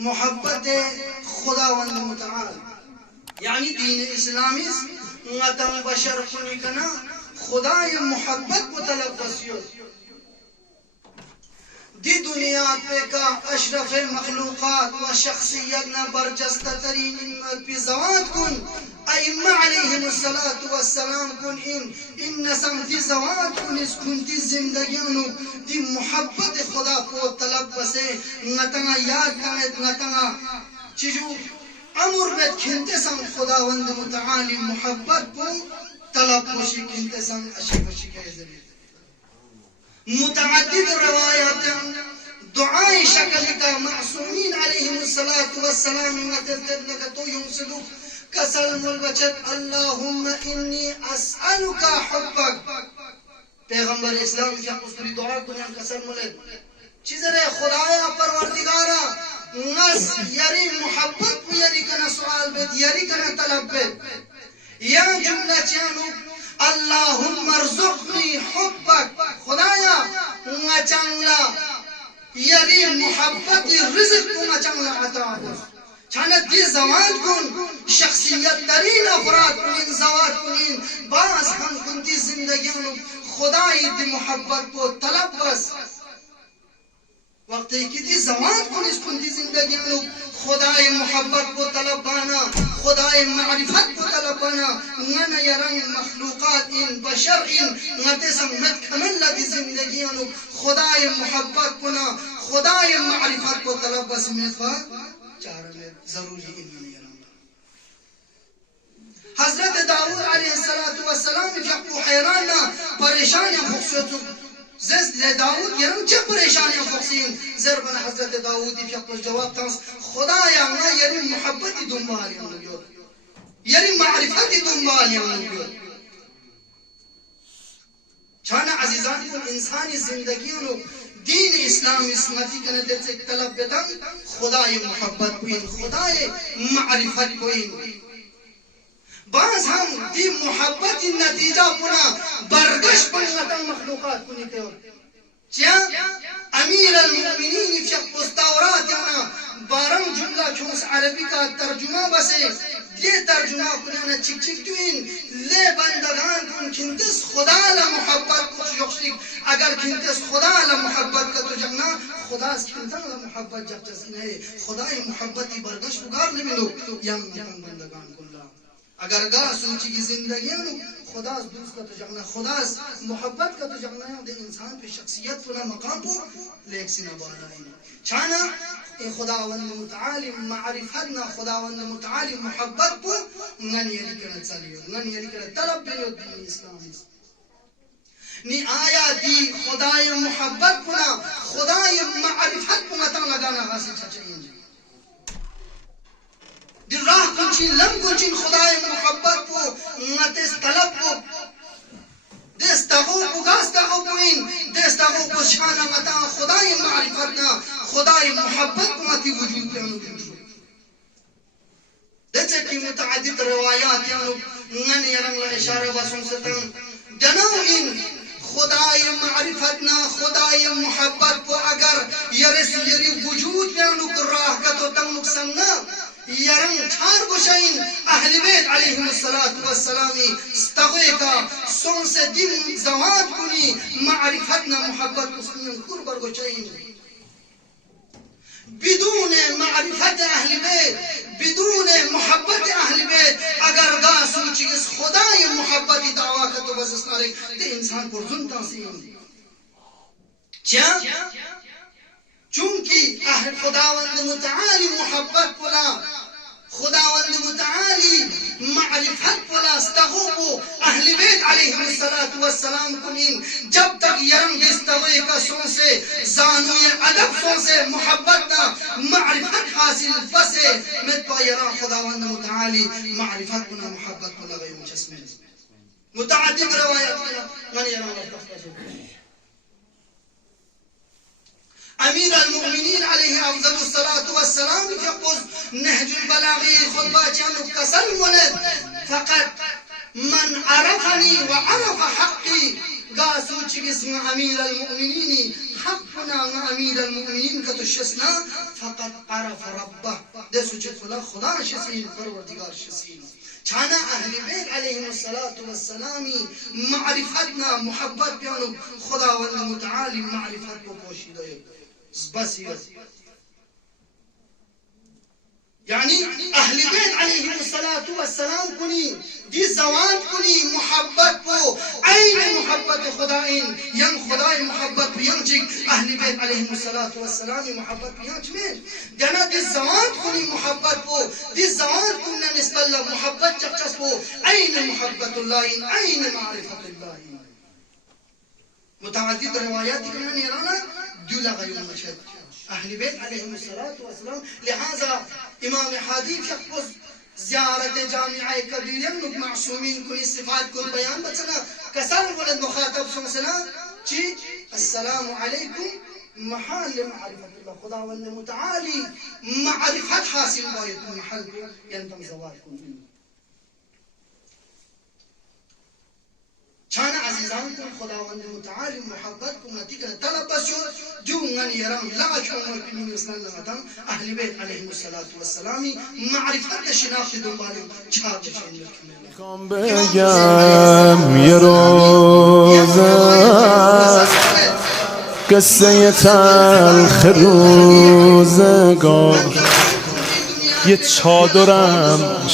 محبت خداوند متعال یعنی دین اسلامی نتم بشر کنی کنا خدای محبت کو طلب بسیوت دی دنیا پہ کا اشرف مخلوقات و شخصیت نہ برجستہ ترین پی زوات کن ائمہ علیہم السلام کن ان نسم دی زوات کن اس کنتی زندگیانو دی محبت خدا کو طلب بسے نتنا یاد کنت نتنا چیجو امر بیت کھنتے سم خداوند متعالی محبت کو طلب بشی کھنتے سم اشی بشی کے ذریعے متعدد روایات دعائے شکل کا معصومین علیہم السلام تو ينسلو کسلم البچت اللہم انی اسألک حبک پیغمبر اسلام کی اس کی دعا کو یہاں کسلم البچت چیزر خدایا پروردگارا نس یری محبت کو یری کنا سوال بیت یری کنا طلب بیت یا جملہ چانو اللہم ارزقنی حبک خدایا نچانگلا یری محبت رزق کو نچانگلا عطا ہو چانت دی زواد کن شخصیت ترین افراد کنین زواد کنین باز ہم کنتی زندگیانو خدای دی محبت کو طلب بس وقتی کی دی زواد کن اس کنتی زندگیانو خدای محبت کو طلب بانا خدای معرفت کو طلب بانا ننا یران مخلوقات ان بشر ان نتسم متکمل دی زندگیانو خدای محبت کنا خدای معرفت کو طلب بس میتوا چارہ میں ضروری انہوں یران حضرت داؤد علیہ السلام فقو حیرانا پریشان خوشیتو زست داود یرم چه پریشانی فقسین زربن حضرت داودی فقو جواب تانس خدایا ما یری محبتی دنبالی انگیو یری معرفتی دنبالی انگیو چانا عزیزان کن انسانی زندگیونو دین اسلام اسمتی کنه سے طلب بدن خدای محبت کوئین خدای معرفت کوئین بعض ہم دی محبت نتیجہ پنا برگش پنگتا مخلوقات کنی کہو چیا امیر المؤمنین فی پستاورات یانا بارم جملہ چونس عربی کا ترجمہ بسے یہ ترجمہ کنانا چک چک توین لے بندگان کن کنتس خدا لمحبت کچھ یخشک اگر کنتس خدا لمحبت کا تو جگنا خدا اس کنتن لمحبت جب جسین ہے خدای محبتی برگش اگار نمینو یم نکن بندگان کن لا اگر گاہ سوچی کی زندگی خدا دوست کا تو جگنا خدا محبت کا تو جگنا ہے انسان پہ شخصیت پنا مقام پو لیک سنا بالا ہے چھانا خداوند متعالی معرفتنا خداوند متعالی محبت پو نن یلی کرنا چلیو نن یلی کرنا طلب بیو دین اسلامی نی آیا دی خدای محبت پنا خدای معرفت پنا تا لگانا حاصل چاچائیں دی راہ کنچین لم کنچین خدای محبت کو نتس طلب کو دستغو کو گاستغو کوئین دستغو کو شانا متا خدای معرفتنا خدای محبت کو متی وجود پیانو کنشو دیچے کی متعدد روایات یانو نن یرنگ لا اشارہ بسن ستن جنو ان خدای معرفتنا خدای محبت کو اگر یرس یری وجود پیانو کو راہ کا تو تم نقصنا یرنگ چھار گوشائن اہل بیت علیہم السلامی استغوی کا سن سے دن زواد کنی معرفتنا محبت مسلمین قربر گوشائن بدون معرفت اہل بیت بدون محبت اہل بیت اگر گاہ سوچی اس خدای محبتی دعویٰ کا تو بس اسنا رکھ تے انسان پر ظلم تنسیم چیا چونکہ اہل خداوند متعالی محبت پلا خداوند متعالی معرفت پلا استغوبو اہل بیت علیہ السلام کنین جب تک یرم گستوئے کا سن سے زانوی ادب سن سے محبت نا معرفت حاصل بسے مت پا یران خداوند متعالی معرفت پنا محبت پنا غیر مجسمے متعدد روایت من یران ارتفت امیر المؤمنین علیہ افضل السلام کی قص نهج البلاغی خطبہ چانو کسل مولد فقط من عرفنی وعرف حقی گاسو چی اسم امیر المؤمنین حق کنا امیر المؤمنین کا تو شسنا فقط عرف ربه ده سجد فلا خدا شسین پروردگار شسین چانا اہل بیت علیہم السلام معرفتنا محبت بیانو خداوند متعالی معرفت کو پوشیده بس یعنی اہل بیت علیہم السلام کنی دی زوان کنی محبت کو عین محبت خدائین یم خدای محبت یم چک اہل بیت علیہم السلام محبت یم چمین دینا دی زوان کنی محبت کو دی زوان کنی نسبت اللہ محبت چکچس کو عین محبت اللہ عین معرفت اللہ متعدد روایاتی کرنا نیرانا دولا غیون مشہد اہل بیت علیہم السلام لہذا امام حدیث یقص زیارت جامعہ کبیرین معصومین کلی صفات کل بیان بچنا کسر ولد مخاطب سنسنا چی السلام علیکم محال معرفت اللہ خداوند متعالی معرفت حاصل باید محل کو ینتم زواد کن چانا عزیزان کن خداوند متعالی محبت کو نتیجہ طلب بسو جو من يرام لا أشعر من رسول الله أهل بيت عليهم الصلاة والسلام معرفة شناخت دنبالهم چاب خم بگم یه روزه قصه تلخ روزگار یه چادرم